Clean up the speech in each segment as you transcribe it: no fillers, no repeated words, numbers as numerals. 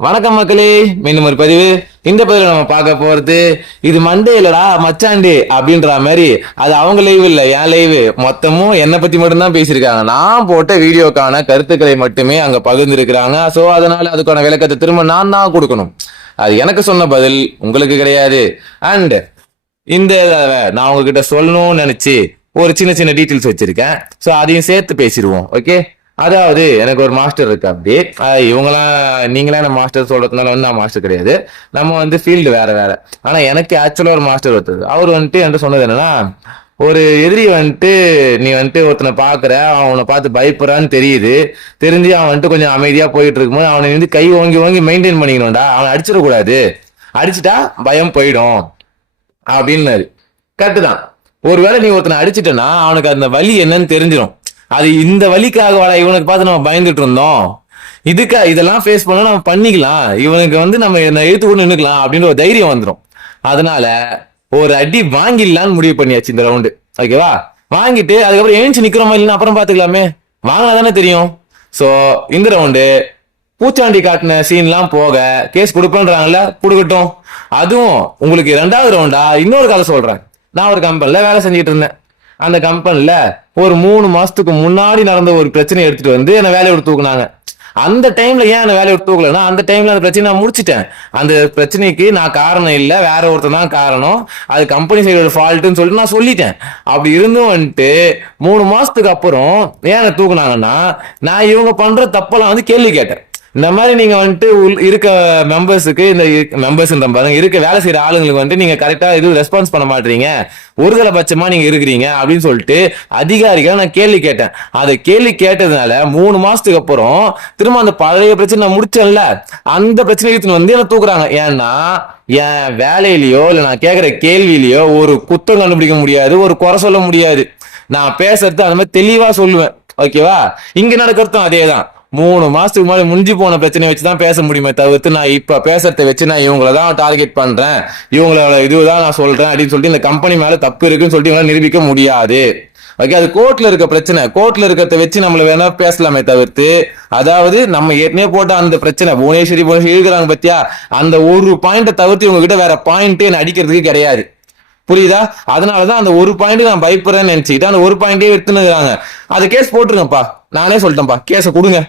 வணக்கம் மக்களே, மீண்டும் ஒரு பதிவு. இந்த பதிவுல நம்ம பார்க்க போறது இது மண்டே இல்லடா மச்சாண்டே அப்படின்ற மாதிரி. அது அவங்க லைவ் இல்ல, என் லைவ். மொத்தமும் என்னை பத்தி மட்டும்தான் பேசியிருக்காங்க. நான் போட்ட வீடியோக்கான கருத்துக்களை மட்டுமே அங்க பகிர்ந்துருக்கிறாங்க. சோ அதனால அதுக்கான விளக்கத்தை திரும்ப நான் தான் கொடுக்கணும். அது எனக்கு சொன்ன பதில் உங்களுக்கு கிடையாது. அண்ட் இந்த நான் உங்ககிட்ட சொல்லணும்னு நினைச்சு ஒரு சின்ன சின்ன டீட்டெயில்ஸ் வச்சிருக்கேன். ஸோ அதையும் சேர்த்து பேசிடுவோம். ஓகே, அதாவது எனக்கு ஒரு மாஸ்டர் இருக்கு. அப்படி இவங்கெல்லாம் நீங்களே நம்ம மாஸ்டர் சொல்றதுனால வந்து நான் மாஸ்டர் கிடையாது. நம்ம வந்து ஃபீல்டு வேற வேற. ஆனா எனக்கு ஆக்சுவலா ஒரு மாஸ்டர் ஒருத்தர். அவர் வந்துட்டு என்கிட்ட சொன்னது என்னன்னா, ஒரு எதிரி வந்துட்டு நீ வந்துட்டு ஒருத்தனை பாக்குற, அவனை பார்த்து பயப்படுறான்னு தெரியுது. தெரிஞ்சு அவன் வந்துட்டு கொஞ்சம் அமைதியா போயிட்டு இருக்கும்போது அவனை வந்து கை ஓங்கி ஓங்கி மெயின்டைன் பண்ணிக்கணும்டா. அவனை அடிச்சிடக்கூடாது, அடிச்சுட்டா பயம் போயிடும் அப்படின்னாரு. கரெக்டு தான். ஒருவேளை நீ ஒருத்தனை அடிச்சிட்டனா அவனுக்கு அந்த வலி என்னன்னு தெரிஞ்சிடும். அது இந்த வலிக்காக வாழ இவனுக்கு பார்த்து நம்ம பயந்துட்டு இருந்தோம், இதெல்லாம் ஃபேஸ் பண்ண நம்ம பண்ணிக்கலாம், இவனுக்கு வந்து நம்ம எழுத்து கொண்டு நின்னுக்கலாம் அப்படின்ற ஒரு தைரியம் வந்துடும். அதனால ஒரு அடி வாங்கிடலான்னு முடிவு பண்ணியாச்சு இந்த ரவுண்டு. ஓகேவா, வாங்கிட்டு அதுக்கப்புறம் எழுந்து நிக்கிறோமா இல்லைன்னா அப்புறம் பாத்துக்கலாமே, வாங்கினா தானே தெரியும். சோ இந்த ரவுண்டு பூச்சாண்டி காட்டின சீன்லாம் போக கேஸ் கொடுப்பேன்றாங்கல்ல, கொடுக்கட்டும். அதுவும் உங்களுக்கு 2வது ரவுண்டா இன்னொரு கதை சொல்றேன். நான் ஒரு கம்பெனில வேலை செஞ்சுட்டு இருந்தேன். அந்த கம்பெனில ஒரு 3 மாசத்துக்கு முன்னாடி நடந்த ஒரு பிரச்சனையை எடுத்துட்டு வந்து என்ன வேலையை விட்டு தூக்குனாங்க. அந்த டைம்ல ஏன் என்ன வேலையை விட்டு தூக்கலன்னா, அந்த டைம்ல அந்த பிரச்சனை நான் முடிச்சிட்டேன். அந்த பிரச்சனைக்கு நான் காரணம் இல்லை, வேற ஒருத்தர் தான் காரணம், அது கம்பெனி சைடோட ஃபால்ட்டுன்னு சொல்லிட்டு நான் சொல்லிட்டேன். அப்படி இருந்தும் வந்துட்டு 3 மாசத்துக்கு அப்புறம் ஏன் என்ன தூக்குனாங்கன்னா, நான் இவங்க பண்ற தப்பெல்லாம் வந்து கேள்வி கேட்டேன். இந்த மாதிரி நீங்க வந்துட்டு இருக்க மெம்பர்ஸுக்கு, இந்த மெம்பர்ஸ் பாருங்க, இருக்க வேலை செய்யற ஆளுங்களுக்கு வந்துட்டு நீங்க கரெக்டா இது ரெஸ்பான்ஸ் பண்ண மாட்டீங்க, ஒருதலை பட்சமா நீங்க இருக்கிறீங்க அப்படின்னு சொல்லிட்டு அதிகாரிகளை நான் கேள்வி கேட்டேன். அதை கேள்வி கேட்டதுனால 3 மாசத்துக்கு அப்புறம் திரும்ப அந்த பழைய பிரச்சனை நான் முடிச்சேன்ல, அந்த பிரச்சனை வந்து என்ன தூக்குறாங்க. ஏன்னா என் வேலையிலயோ இல்ல நான் கேட்கிற கேள்வியிலயோ ஒரு குத்தம் கண்டுபிடிக்க முடியாது, ஒரு குறை சொல்ல முடியாது. நான் பேசுறது அந்த மாதிரி தெளிவா சொல்லுவேன். ஓகேவா, இங்க நடக்கிறதும் அதேதான். 3 மாசத்துக்கு முன்னாடி முடிஞ்சு போன பிரச்சனையை வச்சுதான் பேச முடியுமே தவிர்த்து நான் இப்ப பேசுறத வச்சு நான் இவங்களதான் டார்கெட் பண்றேன், இவங்களோட இதுதான் நான் சொல்றேன் அப்படின்னு சொல்லிட்டு இந்த கம்பெனி மேல தப்பு இருக்குன்னு சொல்லிட்டு இவங்களால நிரூபிக்க முடியாது. ஓகே, அது கோர்ட்ல இருக்க பிரச்சனை. கோர்ட்ல இருக்கிறத வச்சு நம்மள வேணா பேசலாமே தவிர்த்து, அதாவது நம்ம ஏற்கனவே போட்ட அந்த பிரச்சனை புவனேஸ்வரி இருக்கிறாங்க பத்தியா, அந்த ஒரு பாயிண்ட தவிர்த்து இவங்க கிட்ட வேற பாயிண்டே அடிக்கிறதுக்கு கிடையாது. புரியுதா? அதனாலதான் அந்த ஒரு பாயிண்ட் நான் பயப்படுறேன்னு நினைச்சுக்கிட்டு அந்த ஒரு பாயிண்டே எடுத்துனுறாங்க. அது கேஸ் போட்டுருங்கப்பா, நானே சொல்லிட்டேன்ப்பா, கேஸை கொடுங்க,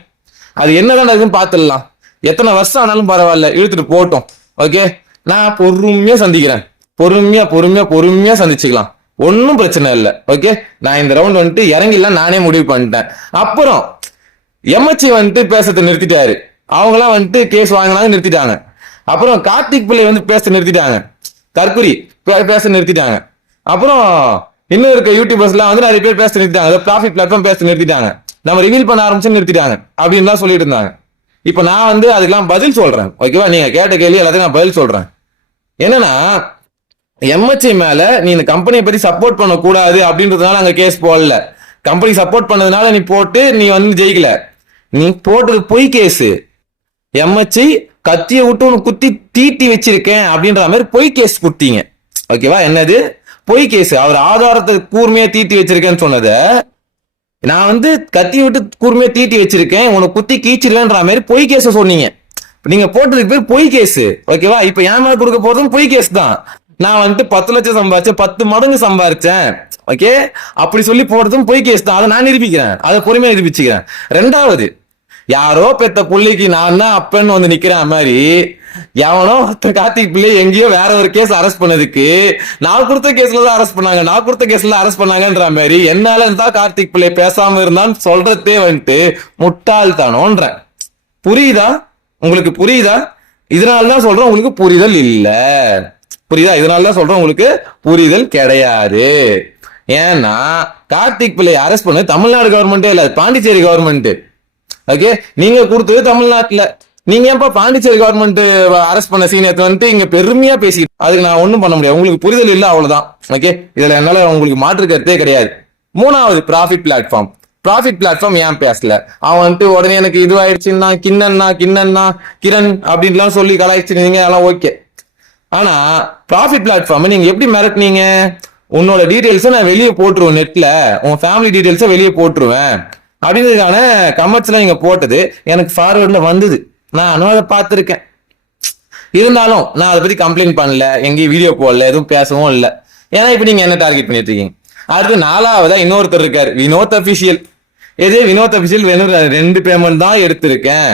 அது என்னதான் பாத்துடலாம். எத்தனை வருஷம் ஆனாலும் பரவாயில்ல, இழுத்துட்டு போட்டோம். ஓகே, நான் பொறுமையா சந்திக்கிறேன். பொறுமையா சந்திச்சுக்கலாம், ஒன்னும் பிரச்சனை இல்லை. ஓகே, நான் இந்த ரவுண்ட் வந்துட்டு இறங்கிலாம் நானே முடிவு பண்ணிட்டேன். அப்புறம் எம்எச்சி வந்துட்டு பேசத்தை நிறுத்திட்டாரு. அவங்களாம் வந்துட்டு கேஸ் வாங்கினாங்க, நிறுத்திட்டாங்க. அப்புறம் கார்த்திக் பிள்ளை வந்து பேச நிறுத்திட்டாங்க, தற்குறி பேச நிறுத்திட்டாங்க. அப்புறம் இன்னும் இருக்க யூடியூபர்ஸ் எல்லாம் வந்து நிறைய பேர் பேச நிறுத்திட்டாங்க, ப்ராஃபிட் பிளாட்ஃபார்ம் பேச நிறுத்திட்டாங்க, நம்ம ரிவீல் பண்ண ஆரம்பிச்சு நிறுத்திட்டாங்க அப்படின்னு தான் சொல்லிட்டு இருந்தாங்க. இப்ப நான் வந்து அதுக்கெல்லாம் பதில் சொல்றேன். ஓகேவா, நீங்க கேட்ட கேள்வி எல்லாத்தையும் நான் பதில் சொல்றேன். என்னன்னா, எம்எச்ஐ மேல நீ இந்த கம்பெனியை பத்தி சப்போர்ட் பண்ண கூடாது அப்படின்றதுனால அங்க கேஸ் போடல. கம்பெனி சப்போர்ட் பண்ணதுனால நீ போட்டு நீ வந்து ஜெயிக்கல. நீ போட்டது பொய் கேஸ். எம்எச்ஐ கத்திய விட்டு உனக்கு குத்தி தீட்டி வச்சிருக்கேன் அப்படின்ற மாதிரி பொய் கேஸ் கொடுத்தீங்க. ஓகேவா, என்னது பொய் கேஸ்? அவர் ஆதாரத்தை கூர்மையா தீட்டி வச்சிருக்கேன்னு சொன்னத நான் வந்து கத்தி விட்டு கூர்மையா தீட்டி வச்சிருக்கேன், உனக்கு குத்தி கீச்சிடலன்ற மாதிரி பொய் கேஸ சொன்னீங்க. நீங்க போட்டதுக்கு பேர் பொய் கேஸ். ஓகேவா, இப்ப என் மேல கொடுக்க போறதும் பொய் கேஸ் தான். நான் வந்துட்டு 10 லட்சம் சம்பாதிச்சேன், 10 மடங்கு சம்பாதிச்சேன். ஓகே, அப்படி சொல்லி போறதும் பொய் கேஸ் தான். அதை நான் நிரூபிக்கிறேன், அதை பொறுமையா நிரூபிச்சுக்கிறேன். 2வது, யாரோ பெத்த புள்ளிக்கு நான் தான் அப்பன்னு வந்து நிக்கிறேன் மாதிரி எவனோ கார்த்திக் பிள்ளை எங்கேயோ வேற ஒரு கேஸ் அரெஸ்ட் பண்ணதுக்கு நான் கொடுத்த கேஸ்ல தான் அரெஸ்ட் பண்ணாங்க, நான் கொடுத்த கேஸ்ல அரெஸ்ட் பண்ணாங்கன்ற மாதிரி என்னால இருந்தா கார்த்திக் பிள்ளை பேசாம இருந்தான்னு சொல்றதே வந்துட்டு முட்டாள்தானோன்றேன். புரியுதா உங்களுக்கு? புரியுதா? இதனாலதான் சொல்றேன் உங்களுக்கு புரிதல் இல்ல. புரியுதா? இதனாலதான் சொல்றேன் உங்களுக்கு புரிதல் கிடையாது. ஏன்னா கார்த்திக் பிள்ளை அரெஸ்ட் பண்ணது தமிழ்நாடு கவர்மெண்டே இல்ல, பாண்டிச்சேரி கவர்மெண்ட். ஓகே, நீங்க கொடுத்தது தமிழ்நாட்டுல. நீங்க ஏன்பா பாண்டிச்சேரி கவர்மெண்ட் அரெஸ்ட் பண்ண சீனியத்தை வந்துட்டு இங்க பெருமையா பேசிட்டு, அதுக்கு நான் ஒண்ணும் பண்ண முடியாது. உங்களுக்கு புரிதல் இல்ல, அவ்வளவுதான். ஓகே, இதுல என்னால உங்களுக்கு மாற்று கருத்தே கிடையாது. 3வது, ப்ராஃபிட் பிளாட்ஃபார்ம். ப்ராஃபிட் பிளாட்ஃபார்ம் ஏன் பேசல? அவன் வந்துட்டு உடனே எனக்கு இதுவாயிடுச்சுன்னா கிரண் அப்படின்லாம் சொல்லி கலாய்ச்சிருந்தீங்க, அதெல்லாம் ஓகே. ஆனா ப்ராஃபிட் பிளாட்ஃபார்ம் நீங்க எப்படி மிரட்டினீங்க? உன்னோட டீடைல்ஸை நான் வெளியே போட்டுருவேன், நெட்ல உன் ஃபேமிலி டீடைல்ஸை வெளியே போட்டுருவேன் அப்படின்றதுக்கான கமெண்ட்ஸ் எல்லாம் நீங்க போட்டது எனக்கு ஃபார்வர்ட்ல வந்தது. நானும் அதை பார்த்துருக்கேன். இருந்தாலும் நான் அதை பத்தி கம்ப்ளைண்ட் பண்ணல, எங்கேயும் வீடியோ போடல, எதுவும் பேசவும் இல்லை. ஏன்னா இப்ப நீங்க என்ன டார்கெட் பண்ணிட்டு இருக்கீங்க. அடுத்து 4வதா இன்னொருத்தர் இருக்காரு, வினோத் அபிஷியல். வினோத் அபிஷியல் வெறும் 2 பேமெண்ட் தான் எடுத்திருக்கேன்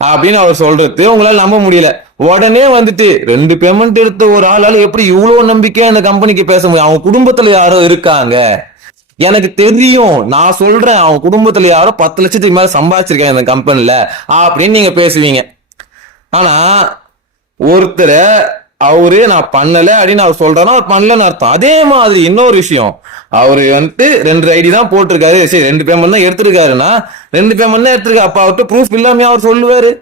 அப்படின்னு அவர் சொல்றது உங்களால நம்ப முடியல. உடனே வந்துட்டு 2 பேமெண்ட் எடுத்த ஒரு ஆளால எப்படி இவ்வளவு நம்பிக்கையா அந்த கம்பெனிக்கு பேச முடியும்? அவங்க குடும்பத்துல யாரோ இருக்காங்க, எனக்கு தெரியும், நான் சொல்றேன், அவங்க குடும்பத்துல யாரோ 10 லட்சத்துக்கு மேல சம்பாதிச்சிருக்காங்க இந்த கம்பெனில அப்படின்னு நீங்க பேசுவீங்க. ஆனா ஒருத்தர் அவரு நான் பண்ணல அப்படின்னு அவர் சொல்றாருன்னா அவர் பண்ணலன்னு அர்த்தம். அதே மாதிரி இன்னொரு விஷயம், அவரு வந்துட்டு 2 ஐடி தான் போட்டிருக்காரு, சரி 2 பேமெண்ட் தான் எடுத்திருக்காருன்னா 2 பேமெண்ட் தான் எடுத்திருக்காரு. அப்ப அவர்கிட்ட ப்ரூஃப் இல்லாம அவர் சொல்லுவாரு.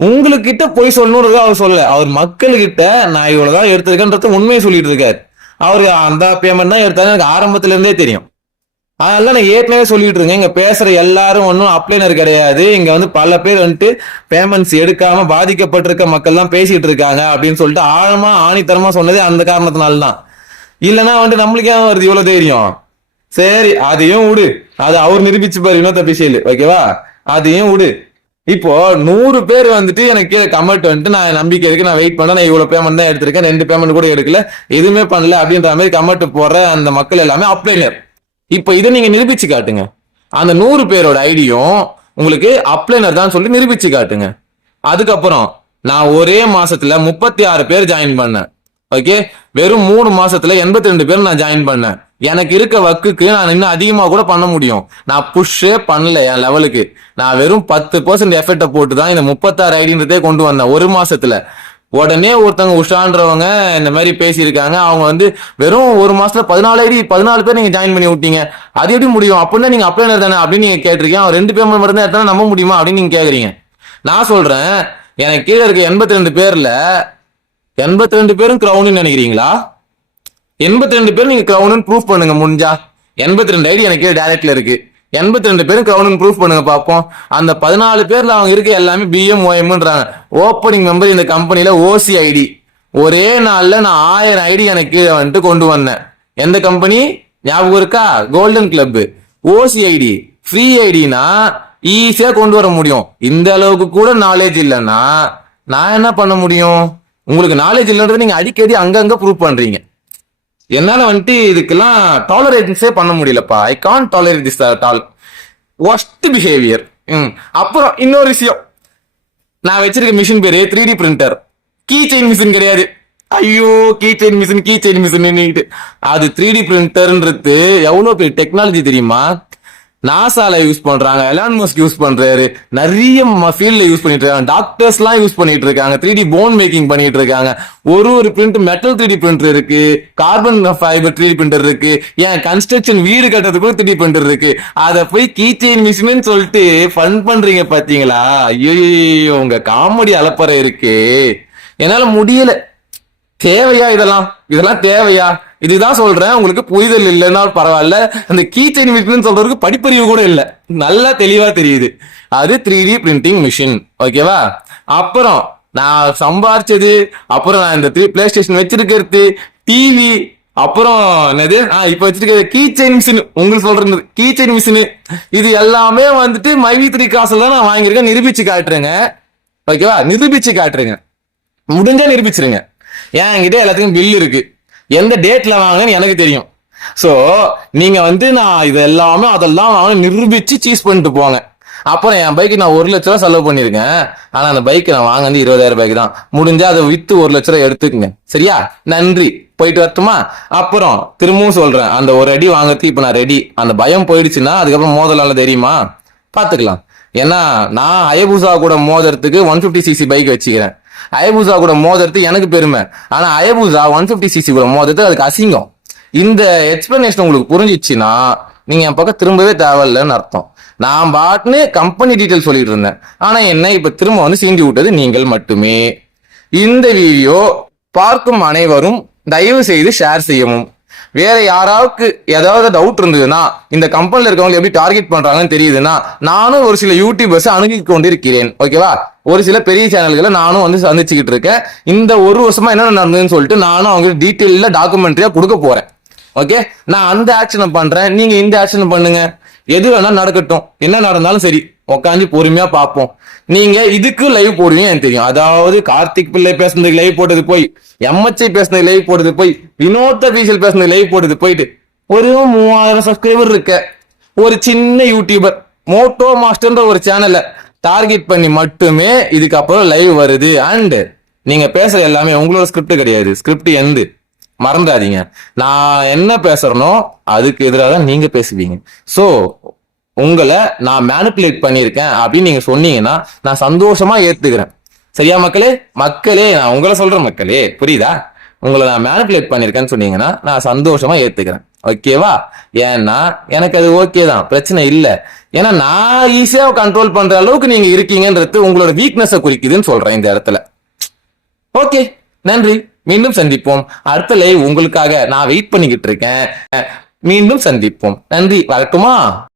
உங்களுக்கிட்ட போய் சொல்லணும்ன்றது அவர் சொல்லல, அவர் மக்கள்கிட்ட நான் இவ்வளவுதான் எடுத்திருக்கேன்றது உண்மையை சொல்லிட்டு இருக்காரு. அவரு அந்த பேமெண்ட் தான் எடுத்தாரு, எனக்கு ஆரம்பத்துல இருந்தே தெரியும். அதெல்லாம் நான் ஏற்கனவே சொல்லிட்டு இருக்கேன். இங்க பேசுற எல்லாரும் ஒன்னும் அப்ளைனர் கிடையாது. இங்க வந்து பல பேர் வந்துட்டு பேமெண்ட்ஸ் எடுக்காம பாதிக்கப்பட்டிருக்க மக்கள் தான் பேசிட்டு இருக்காங்க அப்படின்னு சொல்லிட்டு ஆழமா ஆணித்தரமா சொன்னதே அந்த காரணத்தினால்தான். இல்லைன்னா வந்துட்டு நம்மளுக்கே வருது இவ்வளவு தைரியம். சரி அதையும் விடு, அது அவர் நிரூபிச்சு பாரு வினோத் அபிஷேல், ஓகேவா? அதையும் விடு. இப்போ 100 பேர் வந்துட்டு எனக்கு கமெண்ட் வந்துட்டு நான் நம்பிக்கை இருக்கு, நான் வெயிட் பண்ண, நான் இவ்வளவு பேமெண்ட் தான் எடுத்திருக்கேன், 2 பேமெண்ட் கூட எடுக்கல, எதுவுமே பண்ணல அப்படின்ற மாதிரி கமெண்ட் போடுற அந்த மக்கள் எல்லாமே அப்ளைனர். இப்ப இதை நீங்க நிரூபிச்சு காட்டுங்க. அந்த 100 பேரோட ஐடியும் உங்களுக்கு அப்ளைனர் தான் சொல்லி நிரூபிச்சு காட்டுங்க. அதுக்கப்புறம் நான் ஒரே மாசத்துல 36 பேர் ஜாயின் பண்ணேன். ஓகே, வெறும் 3 மாசத்துல 82 பேர் நான் ஜாயின் பண்ணேன். எனக்கு இருக்க வக்குக்கு நான் இன்னும் அதிகமா கூட பண்ண முடியும். நான் புஷ்ஷே பண்ணல என் லெவலுக்கு. நான் வெறும் 10% எஃபெக்ட போட்டு தான் இந்த 36 ஐடின்றதே கொண்டு வந்தேன் ஒரு மாசத்துல. உடனே ஒருத்தவங்க உஷான்றவங்க இந்த மாதிரி பேசியிருக்காங்க. அவங்க வந்து வெறும் ஒரு மாசத்துல 14 பேர் நீங்க ஜாயின் பண்ணி விட்டீங்க, அது எப்படி முடியும்? அப்படின்னா நீங்க அப்ளைனர் தானே அப்படின்னு நீங்க கேட்டிருக்கீங்க. அவன் 2 பேமெண்ட் மட்டும் தான் எடுத்தா நம்ப முடியுமா அப்படின்னு நீங்க கேக்குறீங்க. நான் சொல்றேன், எனக்கு கீழே இருக்க 82 பேர்ல 82 பேரும் கிரவுன்னு நினைக்கிறீங்களா? 82 பேரும் நீங்க கிரவுன்னு ப்ரூஃப் பண்ணுங்க முடிஞ்சா. 82 ஐடி எனக்கு டைரக்ட்ல இருக்கு. 82 பேரும் கிரவுண்ட் ப்ரூஃப் பண்ணுங்க பாப்போம். அந்த 14 பேர்ல அவங்க இருக்க எல்லாமே பிஎம் ஓஎம்ன்றாங்க. ஓப்பனிங் மெம்பர் இந்த கம்பெனில ஓசி ஐடி. ஒரே நாள்ல நான் 1000 ஐடி எனக்கு கீழே வந்துட்டு கொண்டு வந்தேன். எந்த கம்பெனி ஞாபகம் இருக்கா? Golden club. OC ID free ஐடினா ஈஸியா கொண்டு வர முடியும். இந்த அளவுக்கு கூட நாலேஜ் இல்லைன்னா நான் என்ன பண்ண முடியும்? உங்களுக்கு நாலேஜ் இல்லைன்றது நீங்க அடிக்கடி அங்கங்க ப்ரூவ் பண்றீங்க. என்னால வந்துட்டு இதுக்கெல்லாம் டாலரேஷன்ஸே பண்ண முடியலப்பா. I can't tolerate this at all. Worst behaviour. அப்புறம் இன்னொரு விஷயம், நான் வச்சிருக்க மிஷின் பேரு 3D printer. Key chain machine கிடையாது. ஐயோ கீ செயின் மிஷின் அது 3D பிரிண்டர்ன்றது எவ்வளவு பெரிய டெக்னாலஜி தெரியுமா? நாசால யூஸ் பண்றாங்க, எலான் மஸ்க் யூஸ் பண்றாரு, நிறைய ஃபீல்ட்ல யூஸ் பண்ணிட்டு இருக்காங்க, டாக்டர்ஸ் எல்லாம் யூஸ் பண்ணிட்டு இருக்காங்க, 3D போன் மேக்கிங் பண்ணிட்டு இருக்காங்க. ஒரு பிரிண்ட் மெட்டல் 3D பிரிண்டர் இருக்கு, கார்பன் ஃபைபர் 3D பிரிண்டர் இருக்கு, ஏன் கன்ஸ்ட்ரக்ஷன் வீடு கட்டுறதுக்கு கூட 3D பிரிண்டர் இருக்கு. அதை போய் கீ செயின் மிஷின் சொல்லிட்டு ஃபன் பண்றீங்க பாத்தீங்களா? ஐயோ உங்க காமெடி அலப்பற இருக்கு, என்னால முடியல. தேவையா இதெல்லாம் தேவையா? இதுதான் சொல்றேன், உங்களுக்கு புரிதல் இல்லைன்னா பரவாயில்ல. அந்த கீ செயின் மிஷின் சொல்றதுக்கு படிப்பறிவு கூட இல்லை, நல்லா தெளிவா தெரியுது. அது 3D பிரிண்டிங் மிஷின், ஓகேவா? அப்புறம் நான் சம்பாரிச்சது, அப்புறம் நான் இந்த பிளே ஸ்டேஷன் வச்சிருக்கிறது, டிவி, அப்புறம் என்னது இப்ப வச்சிருக்கிறது கீ செயின் மிஷின். உங்களுக்கு சொல்றது கீ செயின் மிஷின், இது எல்லாமே வந்துட்டு மைவி3 காசுல தான் நான் வாங்கியிருக்கேன். நிரூபிச்சு காட்டுறேங்க, ஓகேவா? நிரூபிச்சு காட்டுறேங்க, முடிஞ்சா நிரூபிச்சிருங்க. ஏன் என்கிட்ட எல்லாத்துக்கும் பில் இருக்கு, எந்த டேட்ல வாங்கன்னு எனக்கு தெரியும். சோ நீங்க வந்து நான் இது எல்லாமே அதெல்லாம் நிரூபிச்சு சீஸ் பண்ணிட்டு போங்க. அப்புறம் என் பைக்கு நான் 1 லட்ச ரூபா செலவு பண்ணிருக்கேன். ஆனா அந்த பைக் நான் வாங்க 20,000 ரூபாய்க்கு தான். முடிஞ்சா அதை வித்து 1 லட்ச ரூபாய் எடுத்துக்கங்க, சரியா? நன்றி, போயிட்டு வரட்டுமா? அப்புறம் திரும்பவும் சொல்றேன், அந்த ஒரு அடி வாங்கறதுக்கு இப்ப நான் ரெடி. அந்த பயம் போயிடுச்சுன்னா அதுக்கப்புறம் மோதலால தெரியுமா பாத்துக்கலாம். ஏன்னா நான் ஹயபுசா கூட மோதறதுக்கு 150cc பைக் வச்சுக்கிறேன். ஹயபுசா கூட மோதறது எனக்கு பெருமை. ஆனா ஹயபுசா 150cc கூட மோதறது அதுக்கு அசிங்கம். இந்த எக்ஸ்பிளனேஷன் உங்களுக்கு புரிஞ்சிச்சுன்னா நீங்க என் பக்கம் திரும்பவே தேவையில்லைன்னு அர்த்தம். நான் பாட்டுன்னு கம்பெனி டீட்டெயில் சொல்லிட்டு இருந்தேன். ஆனா என்ன இப்ப திரும்ப வந்து சீண்டி விட்டது நீங்கள் மட்டுமே. இந்த வீடியோ பார்க்கும் அனைவரும் தயவு செய்து ஷேர் செய்யவும். வேற யாராவுக்கு ஏதாவது டவுட் இருந்ததுன்னா, இந்த கம்பெனில இருக்கவங்க எப்படி டார்கெட் பண்றாங்கன்னு தெரியுதுன்னா, நானும் ஒரு சில யூடியூபர்ஸ் அணுகி கொண்டிருக்கிறேன், ஓகேவா? ஒரு சில பெரிய சேனல்களை நானும் வந்து சந்திச்சுக்கிட்டு இருக்கேன். இந்த 1 வருஷமா என்ன நடந்ததுன்னு சொல்லிட்டு நானும் அவங்க டீட்டெயில டாக்குமெண்ட்ரியா கொடுக்க போறேன், ஓகே? நான் அந்த ஆக்ஷனை பண்றேன், நீங்க இந்த ஆக்ஷன் பண்ணுங்க. எது வேணா நடக்கட்டும், என்ன நடந்தாலும் சரி, உட்காந்து பொறுமையா பார்ப்போம். நீங்க இதுக்கு லைவ் போடுவீங்க எனக்கு தெரியும். அதாவது கார்த்திக் பிள்ளை பேசுனதுக்கு லைவ் போட்டது போய், எம்எச்ஐ பேசுனது லைவ் போட்டது போய், வினோத் அபிஷியல் பேசுனது லைவ் போட்டது போயிட்டு ஒரு 3000 சப்ஸ்கிரைபர் இருக்க ஒரு சின்ன யூடியூபர் மோட்டோ மாஸ்டர்ன்ற ஒரு சேனல்ல டார்கெட் பண்ணி மட்டுமே இதுக்கப்புறம் லைவ் வருது. அண்ட் நீங்க பேசுற எல்லாமே உங்களோட ஸ்கிரிப்ட் கிடையாது. ஸ்கிரிப்ட் எந்து மறந்துடாதீங்க. நான் என்ன பேசுறனோ அதுக்கு எதிராக நீங்க பேசுவீங்க. சோ உங்களை நான் மேனிப்புலேட் பண்ணியிருக்கேன் அப்படின்னு நீங்க சொன்னீங்கன்னா நான் சந்தோஷமா ஏத்துக்கிறேன். சரியா மக்களே? மக்களே நான் உங்களை சொல்றேன் மக்களே, புரியுதா? உங்களை நான் மேனிப்புலேட் பண்ணியிருக்கேன்னு சொன்னீங்கன்னா நான் சந்தோஷமா ஏத்துக்கிறேன். ஓகேவா? ஏன்னா எனக்கு அது ஓகே தான், பிரச்சனை இல்லை. ஏன்னா நான் ஈஸியா கண்ட்ரோல் பண்ற அளவுக்கு நீங்க இருக்கீங்கன்றது உங்களோட வீக்னஸை குறிக்குதுன்னு சொல்றேன் இந்த இடத்துல. ஓகே, நன்றி. மீண்டும் சந்திப்போம். அடுத்த லைவ் உங்களுக்காக நான் வெயிட் பண்ணிக்கிட்டு இருக்கேன். மீண்டும் சந்திப்போம். நன்றி. வரட்டுமா?